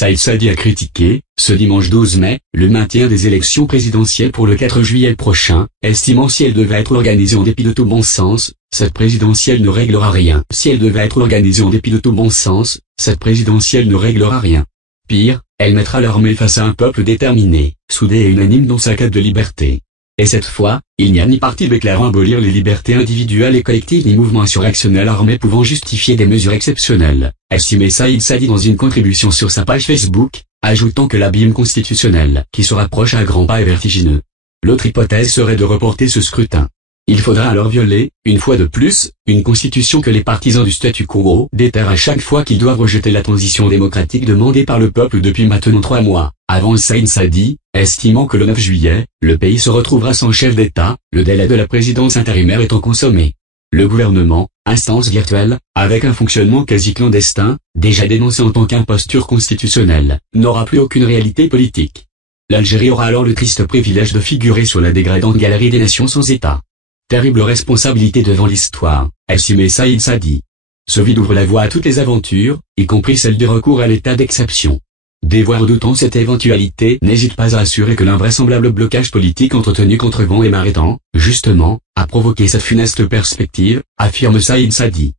Saïd Sadi a critiqué, ce dimanche 12 mai, le maintien des élections présidentielles pour le 4 juillet prochain, estimant si elle devait être organisée en dépit de tout bon sens, cette présidentielle ne réglera rien. Si elle devait être organisée en dépit de tout bon sens, cette présidentielle ne réglera rien. Pire, elle mettra l'armée face à un peuple déterminé, soudé et unanime dans sa quête de liberté. Et cette fois, il n'y a ni parti déclarant abolir les libertés individuelles et collectives ni mouvement insurrectionnel armé pouvant justifier des mesures exceptionnelles, estimait Saïd Sadi dans une contribution sur sa page Facebook, ajoutant que l'abîme constitutionnel qui se rapproche à grands pas est vertigineux. L'autre hypothèse serait de reporter ce scrutin. Il faudra alors violer, une fois de plus, une constitution que les partisans du statu quo déterrent à chaque fois qu'ils doivent rejeter la transition démocratique demandée par le peuple depuis maintenant 3 mois, avance Saïd Sadi, estimant que le 9 juillet, le pays se retrouvera sans chef d'État, le délai de la présidence intérimaire étant consommé. Le gouvernement, instance virtuelle, avec un fonctionnement quasi clandestin, déjà dénoncé en tant qu'imposture constitutionnelle, n'aura plus aucune réalité politique. L'Algérie aura alors le triste privilège de figurer sur la dégradante galerie des nations sans État. Terrible responsabilité devant l'histoire, estimait Saïd Sadi. Ce vide ouvre la voie à toutes les aventures, y compris celle du recours à l'état d'exception. Des voix redoutant cette éventualité n'hésitent pas à assurer que l'invraisemblable blocage politique entretenu contre vent et marée justement, a provoqué cette funeste perspective, affirme Saïd Sadi.